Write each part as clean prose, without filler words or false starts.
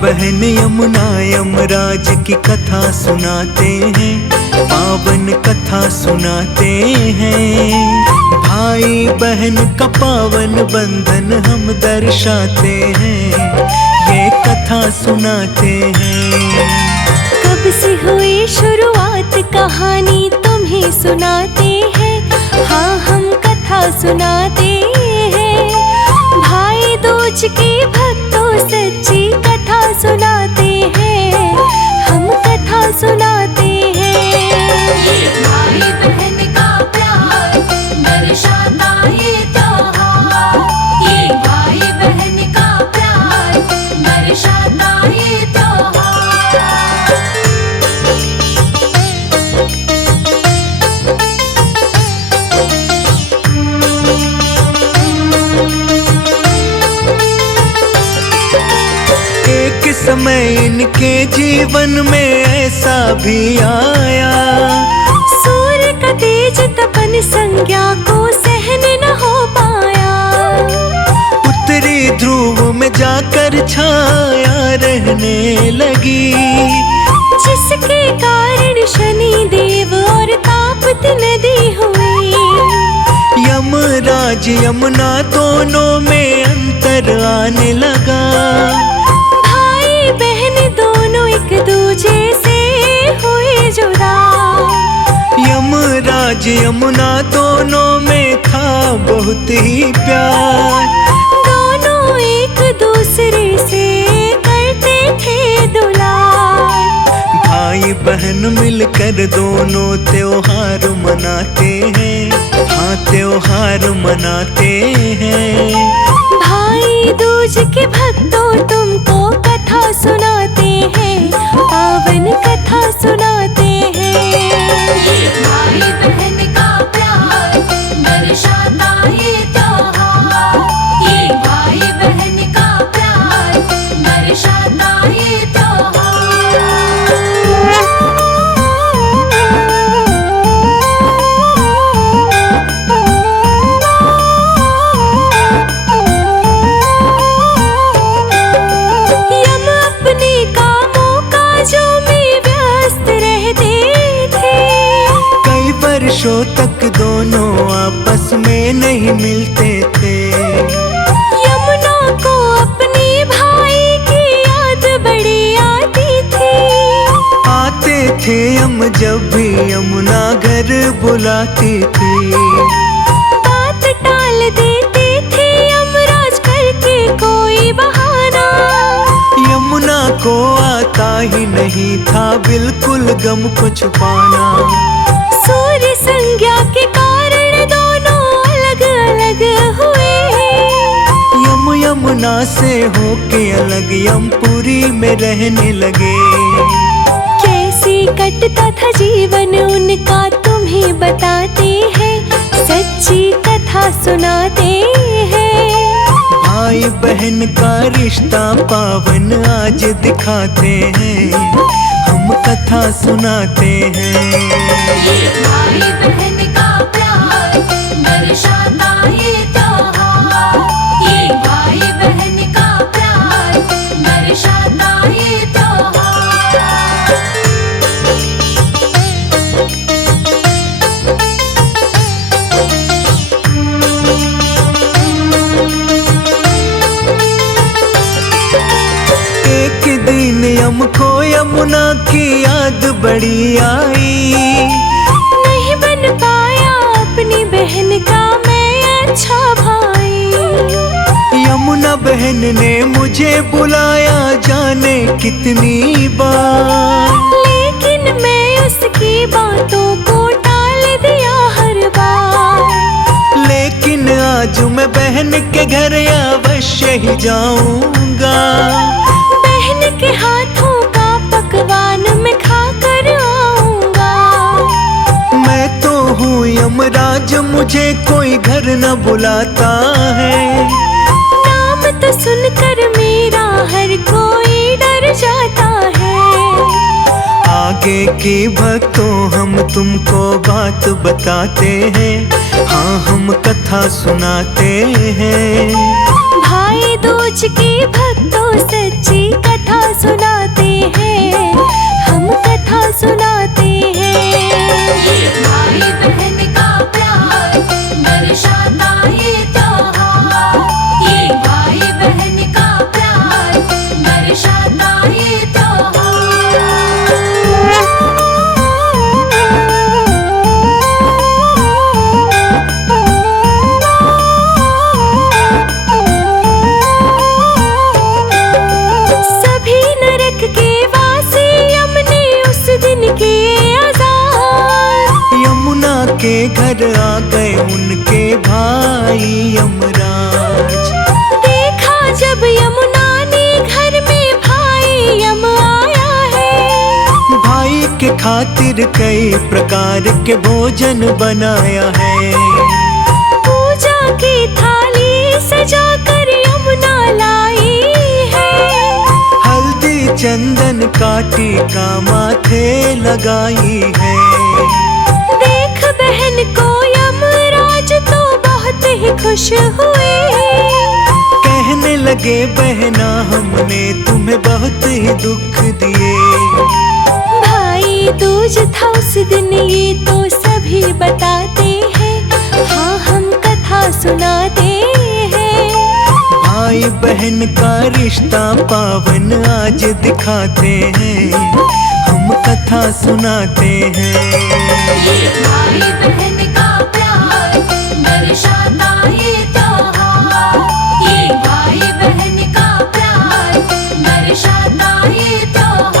बहन यमुना यमराज की कथा सुनाते हैं, पावन कथा सुनाते हैं। भाई बहन का पावन बंधन हम दर्शाते हैं, ये कथा सुनाते हैं। कब से हुई शुरुआत कहानी तुम्हें सुनाते हैं, हाँ हम कथा सुनाते हैं। भाई दूज के भक्तों सच्ची कथा सुनाते हैं, हम कथा सुनाते हैं। ये भाई बहन का प्यार दर्शाता ये त्योहार, ये भाई बहन का प्यार दर्शाता ये त्योहार। एक समय इनके जीवन में ऐसा भी आया, सूर्य का तेज तपन संज्ञा को सहन न हो पाया। उत्तरी ध्रुव में जाकर छाया रहने लगी, जिसके कारण शनि देव और ताप्ती नदी हुई। यमराज यमुना दोनों में अंतर आने लगा, भाई बहन दोनों एक दूजे से हुए जुदा। यमराज यमुना दोनों में था बहुत ही प्यार, दोनों एक दूसरे से करते थे दुलार। भाई बहन मिलकर दोनों त्योहार मनाते हैं, हाँ त्योहार मनाते हैं। भाई दूज के भक्तों तुमको कथा सुनाते हैं, पावन कथा सुनाते हैं। ये भाई बहन का प्यार दर्शाता ये त्योहार, ये भाई बहन का प्यार दर्शाता ये त्योहार। वर्षों तक दोनों आपस में नहीं मिलते थे। यमुना को अपने भाई की याद बड़ी आती थी। आते थे हम जब भी यमुना घर बुलाती थी, बात टाल देते थे यमराज करके कोई बहाना। यमुना को आता ही नहीं था बिल्कुल गम को छुपाना। सूर्य संज्ञा के कारण दोनों अलग अलग हुए। यमुना से होके अलग यमपुरी में रहने लगे। कैसे कटता था जीवन उनका तुम्हें बताते हैं, सच्ची कथा सुनाते हैं। भाई बहन का रिश्ता पावन आज दिखाते हैं, हम कथा सुनाते हैं। ये भाई बहन का प्यार दर्शाता ये त्योहार, ये भाई बहन का प्यार दर्शाता ये त्योहार। एक दिन हमको यमुना की याद बड़ी आई, नहीं बन पाया अपनी बहन का मैं अच्छा भाई। यमुना बहन ने मुझे बुलाया जाने कितनी बार, लेकिन मैं उसकी बातों को टाल दिया हर बार। लेकिन आज मैं बहन के घर अवश्य ही जाऊंगा। बहन के हाथों का पकवान मैं खा कर आऊंगा। मैं तो हूँ यमराज, मुझे कोई घर न बुलाता है। नाम तो सुनकर मेरा हर कोई डर जाता है। आगे की भक्तों हम तुमको बात बताते हैं, हाँ हम कथा सुनाते हैं। भाई दूज के भक्तों सच्ची कथा घर आ गए उनके भाई यमराज। देखा जब यमुना ने घर में भाई यम आया है, भाई के खातिर कई प्रकार के भोजन बनाया है। पूजा की थाली सजा कर यमुना लाई है, हल्दी चंदन का टीका माथे लगाई है। देख बहन को यमराज तो बहुत ही खुश हुए, कहने लगे बहना हमने तुम्हें बहुत ही दुख दिए। भाई दूज था उस दिन ये तो सभी बताते हैं, हाँ हम कथा सुनाते हैं। भाई बहन का रिश्ता पावन आज दिखाते हैं, हम कथा सुनाते हैं। ये भाई बहन का प्यार दर्शाता ये त्योहार। ये भाई बहन का प्यार दर्शाता ये त्योहार।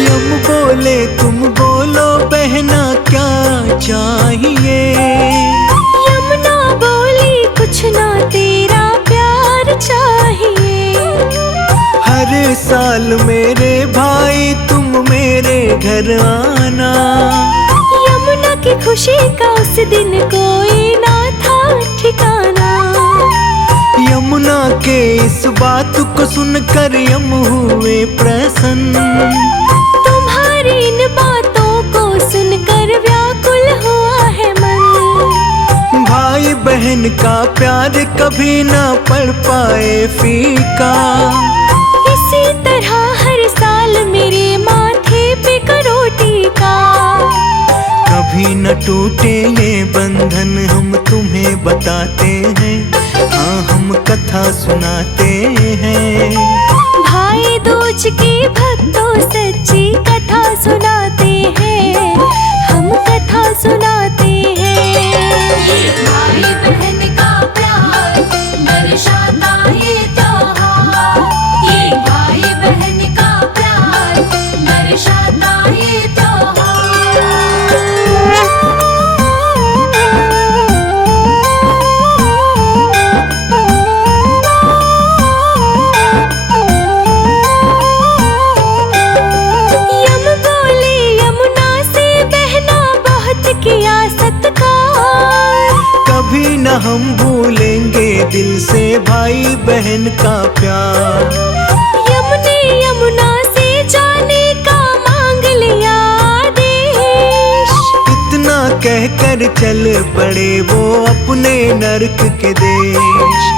यम बोले तुम बोलो बहना क्या चाहिए। यमुना बोली कुछ ना तेरा प्यार चाहिए, हर साल मेरे भाई तुम मेरे घर आना। यमुना की खुशी का उस दिन कोई ना था ठिकाना। यमुना के इस बात को सुनकर यम हुए प्रसन्न, तुम्हारी इन बातों को सुनकर व्याकुल हुआ है मन। भाई बहन का प्यार कभी ना पड़ पाए फीका। इसी तरह हर साल मेरे माथे पे करो टीका। कभी न टूटे ये बंधन हम तुम्हें बताते हैं, हाँ हम कथा सुनाते हैं। भाई दूज की भक्तों सच्ची कथा सुनाते हैं, हम कथा सुनाते हैं। ये भाई बहन का प्यार दर्शाता ये त्योहार। ये भाई बहन का प्यार दर्शाता ये त्योहार। यम बोले यमुना से बहना बहुत किया सत्कार, कभी न हम भूलेंगे दिल से भाई बहन का प्यार। यमुने यमुना से जाने का मांग लिया आदेश, इतना कहकर चल पड़े वो अपने नरक के देश।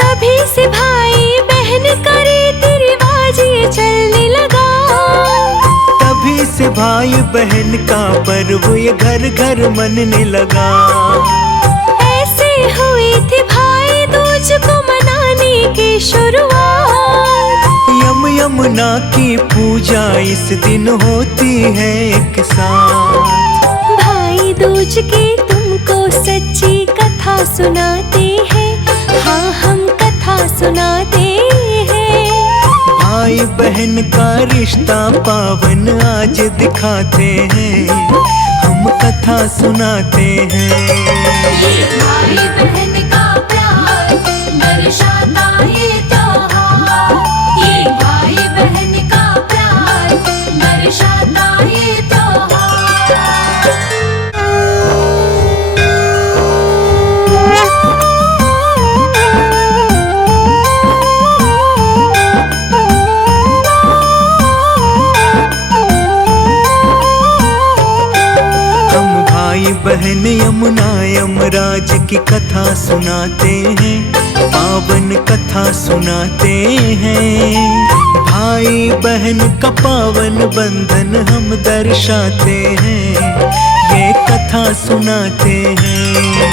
तभी से भाई बहन का रीति रिवाज ये चलने लगा। तभी से भाई बहन का पर्व ये घर घर मनने लगा। ऐसे हुई थी भाई दूज को मनाने की शुरुआत। यमुना की पूजा इस दिन होती है एक साथ। भाई दूज की तुमको सच्ची कथा सुनाते हैं, हाँ हम कथा सुनाते हैं। भाई बहन का रिश्ता पावन आज दिखाते हैं, हम कथा सुनाते हैं। ये भाई बहन का प्यार दर्शाता ये त्योहार। ये भाई बहन का प्यार दर्शाता ये त्योहार। बहन यमुना यमराज की कथा सुनाते हैं, पावन कथा सुनाते हैं। भाई बहन का पावन बंधन हम दर्शाते हैं, ये कथा सुनाते हैं।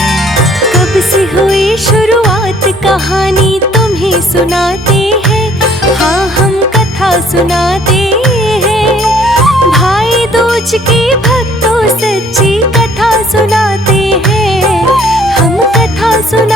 कब से हुई शुरुआत कहानी तुम्हें सुनाते हैं, हाँ हम कथा सुनाते हैं। भाई दूज की भक्तों सच्ची कथा सुनाते हैं, हम कथा सुनाते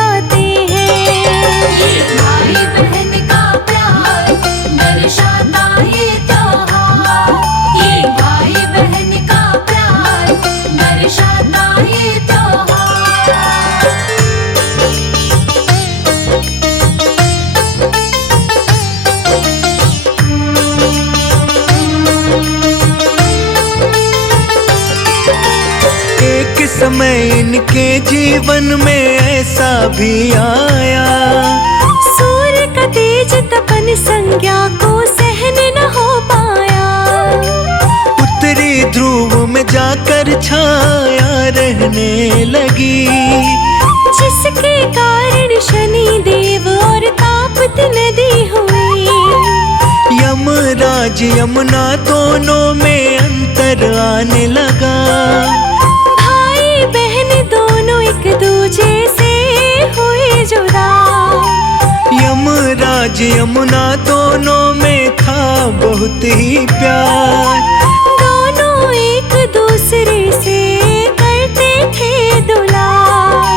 समय इनके जीवन में ऐसा भी आया, सूर्य का तेज तपन संज्ञा को सहन न हो पाया। उत्तरी ध्रुव में जाकर छाया रहने लगी, जिसके कारण शनि देव और तापत नदी हुई। यमराज यमुना दोनों में अंतर आने लगा, भाई बहन दोनों एक दूजे से हुए जुदा। यमराज यमुना दोनों में था बहुत ही प्यार, दोनों एक दूसरे से करते थे दुलार।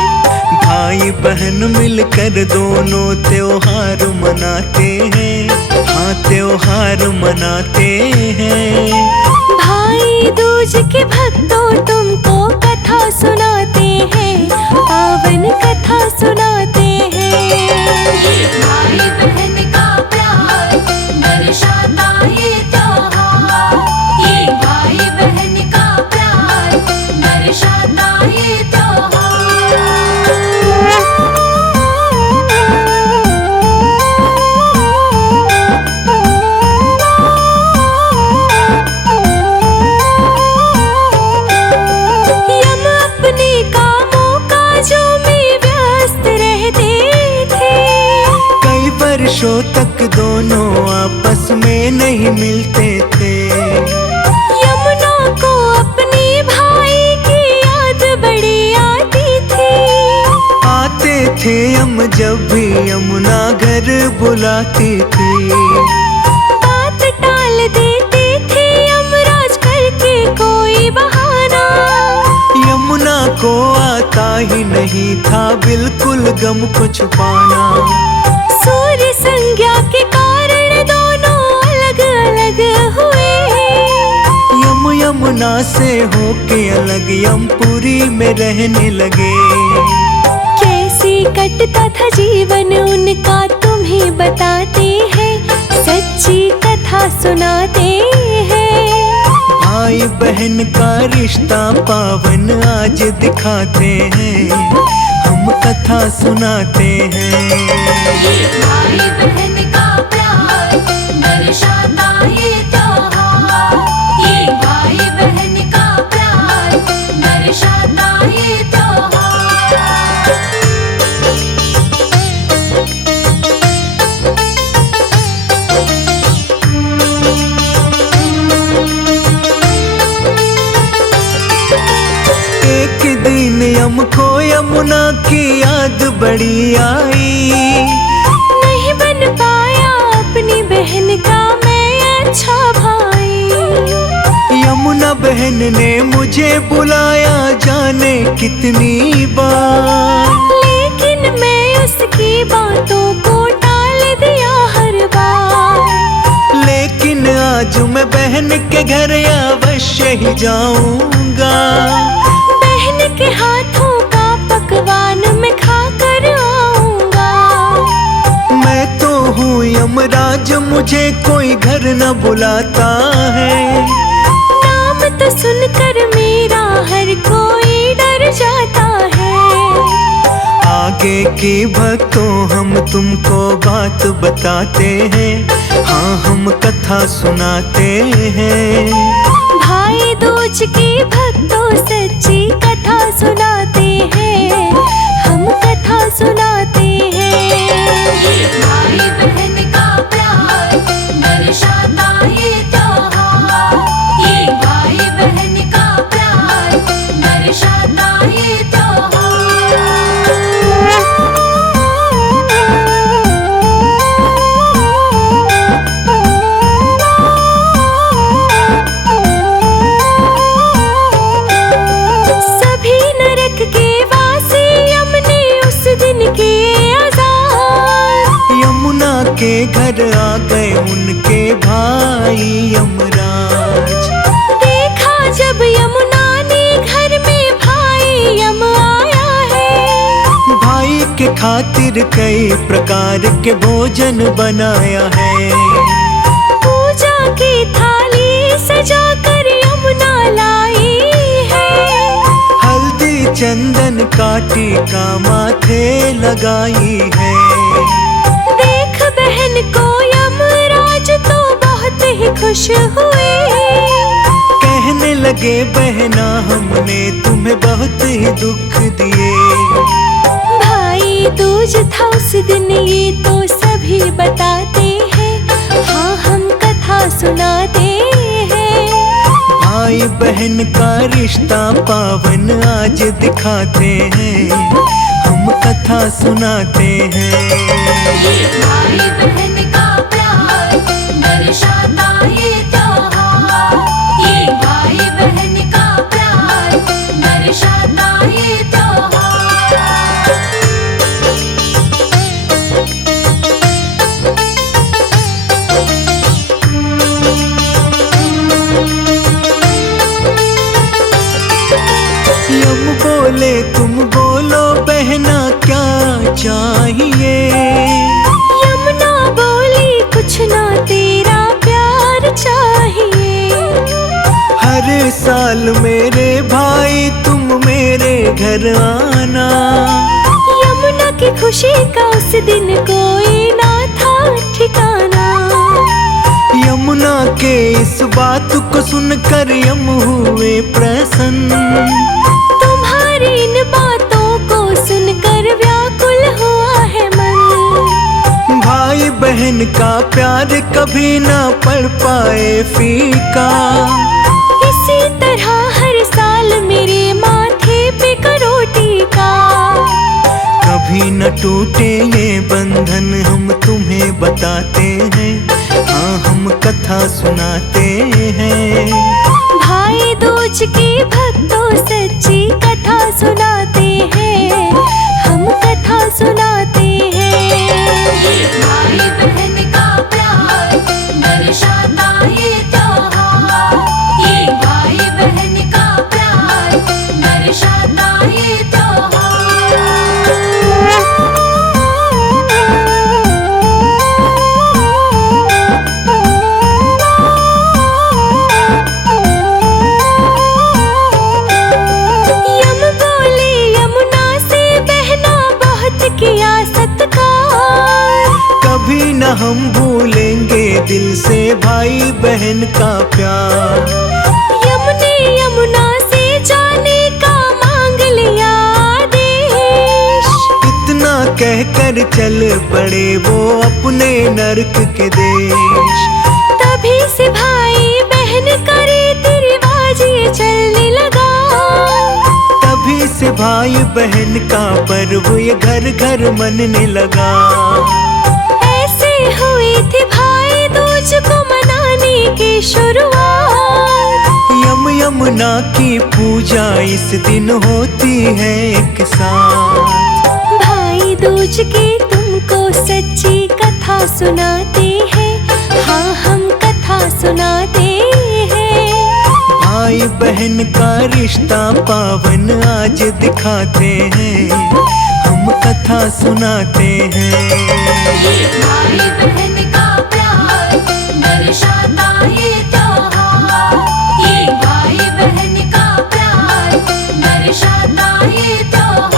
भाई बहन मिलकर दोनों त्योहार मनाते हैं, हाँ त्योहार मनाते हैं। भाई दूज के भक्तों तुमको कथा सुनाते हैं, पावन कथा सुनाते हैं। ये भाई बहन का प्यार दर्शाता ये त्योहार। ये भाई बहन का प्यार दर्शाता ये त्योहार। यम अपने कामों काजों में व्यस्त रहते थे, कई वर्षों तक दोनों आपस में नहीं मिलते थे। यमुना को अपने भाई की याद बड़ी आती थी। आते थे हम जब भी यमुना घर बुलाती थी, बात टाल देते थे यमराज करके कोई बहाना। यमुना को आता ही नहीं था बिल्कुल गम को छुपाना। सूर्य संज्ञा के कारण दोनों अलग अलग हुए। यमुना से होके अलग यमपुरी में रहने लगे। कैसे कटता था जीवन उनका तुम्हें बताते हैं, सच्ची कथा सुनाते हैं। भाई बहन का रिश्ता पावन आज दिखाते हैं, हम कथा सुनाते हैं। ये भाई बहन का प्यार दर्शाता ये त्योहार। ये भाई बहन का प्यार दर्शाता ये त्योहार। एक दिन हमको यमुना की याद बड़ी आई, नहीं बन पाया अपनी बहन का मैं अच्छा भाई। यमुना बहन ने मुझे बुलाया जाने कितनी बार, लेकिन मैं उसकी बातों को टाल दिया हर बार। लेकिन आज मैं बहन के घर अवश्य ही जाऊंगा। बहन के हाथों का पकवान मैं खा कर आऊंगा। मैं तो हूँ यमराज, मुझे कोई घर न बुलाता है। नाम तो सुनकर मेरा हर कोई डर जाता है। आगे की भक्तों हम तुमको बात बताते हैं, हाँ हम कथा सुनाते हैं। भाई दूज के भक्तों सच्ची कथा सुनाते हैं, हम कथा सुनाते हैं। ये भाई बहन का प्यार दर्शाता ये त्योहार। ये भाई बहन का प्यार दर्शाता ये त्योहार। सभी नरक के वासी यम ने उस दिन किए आजाद। यमुना के घर आ गए उनके भाई यमराज। देखा जब यमुना ने घर में भाई यम आया है। भाई के खातिर कई प्रकार के भोजन बनाया है। पूजा की थाली सजा कर यमुना लाई है। हल्दी चंदन का टीका माथे लगाई है। देख बहन को यमराज तो बहुत ही खुश हुए। कहने लगे बहना हमने तुम्हें बहुत ही दुख दिए। भाई दूज था उस दिन ये तो सभी बताते हैं, हाँ हम कथा सुनाते हैं। भाई बहन का रिश्ता पावन आज दिखाते हैं, हम कथा सुनाते हैं। ये भाई बहन का प्यार दर्शाता ये त्योहार। ये भाई बहन का प्यार दर्शाता ये त्योहार। यम बोले तुम बोलो बहना क्या चाहिए। यमुना बोली कुछ ना तेरा प्यार चाहिए। हर साल मेरे भाई तुम मेरे घर आना। यमुना की खुशी का उस दिन कोई ना था ठिकाना। यमुना के इस बात को सुनकर यम हुए प्रसन्न। तुम्हारी इन बातों को सुनकर व्याकुल हुआ है मन। भाई बहन का प्यार कभी ना पड़ पाए फीका। इसी तरह हर साल मेरे माथे पे करो टीका। कभी न टूटे ये बंधन हम तुम्हें बताते हैं, हाँ हम कथा सुनाते हैं। भाई दूज की भक्तों सच्ची कथा सुनाते हैं, हम कथा सुनाते हैं। ये भाई बहन का प्यार दर्शाता ये त्योहार। ये भाई बहन का प्यार दर्शाता ये त्योहार। यम बोले यमुना से बहना बहुत किया सत्कार। कभी न हम भूलेंगे दिल से भाई बहन का प्यार। यमुने यमुना से जाने का मांग लिया आदेश। इतना कहकर चल पड़े वो अपने नरक के देश। तभी से भाई बहन का रीति रिवाज ये चलने लगा। तभी से भाई बहन का पर्व ये घर घर मनने लगा। ऐसे हुई थी भाई दूज को मनाने की शुरुआत। यमुना की पूजा इस दिन होती है एक साथ। भाई दूज की तुमको सच्ची कथा सुनाते हैं, हाँ हम कथा सुनाते हैं। भाई बहन का रिश्ता पावन आज दिखाते हैं, हम कथा सुनाते हैं। ये भाई बहन का प्यार दर्शाता ये त्योहार। ये भाई बहन का प्यार दर्शाता ये त्योहार।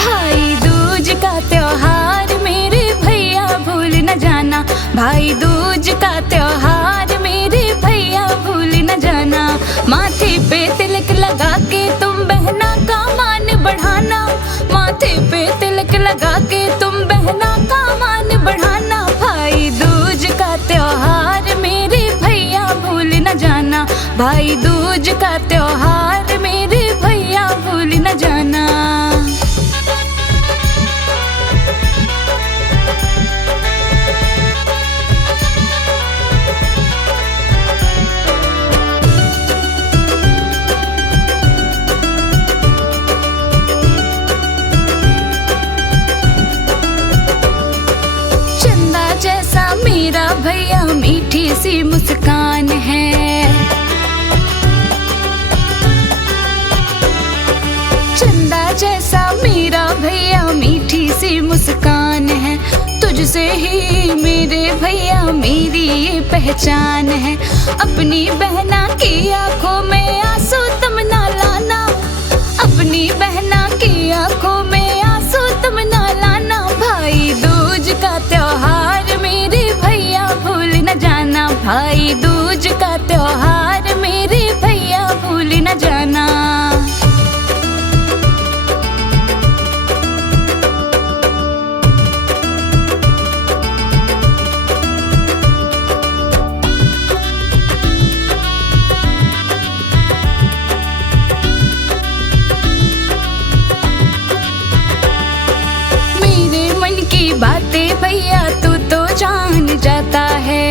भाई दूज का त्योहार मेरे भैया भूल न जाना। भाई दूज का त्योहार मेरे भैया भूल न जाना। माथे पे तिलक लगा के तुम बहना का मान बढ़ाना। माथे पे तिलक लगा के तुम बहना का मान बढ़ाना। भाई दूज का त्योहार मेरे भैया भूल न जाना। भाई दूज का त्योहार मेरे भैया भूल न जाना। चंदा जैसा मेरा भैया मीठी सी मुस्कान है। से ही मेरे भैया मेरी ये पहचान है। अपनी बहना की आंखों में आंसू तुम ना लाना, अपनी बहना की आंखों में आंसू तुम ना लाना। भाई दूज का त्योहार मेरे भैया भूल न जाना, भाई दूज का त्योहार मेरे भैया भूल न जाना। बातें भैया तू तो जान जाता है,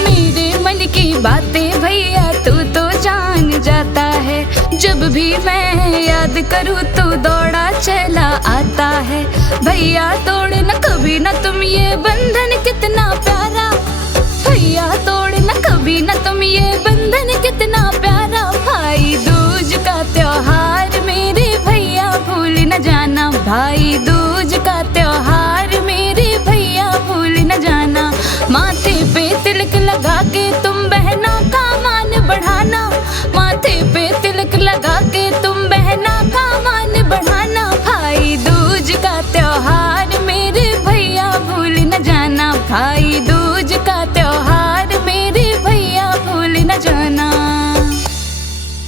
मेरे मन की बातें भैया तू तो जान जाता है। जब भी मैं याद करूँ तो दौड़ा चला आता है। भैया तोड़ न कभी न तुम ये बंधन कितना प्यारा, भैया तोड़ न कभी न तुम ये बंधन कितना प्यारा। भाई दूज का त्योहार मेरे भैया भूल न जाना, भाई दूज का त्योहार मेरे भैया भूल न जाना। माथे पे तिलक लगा के तुम बहनों का मान बढ़ाना, माथे पे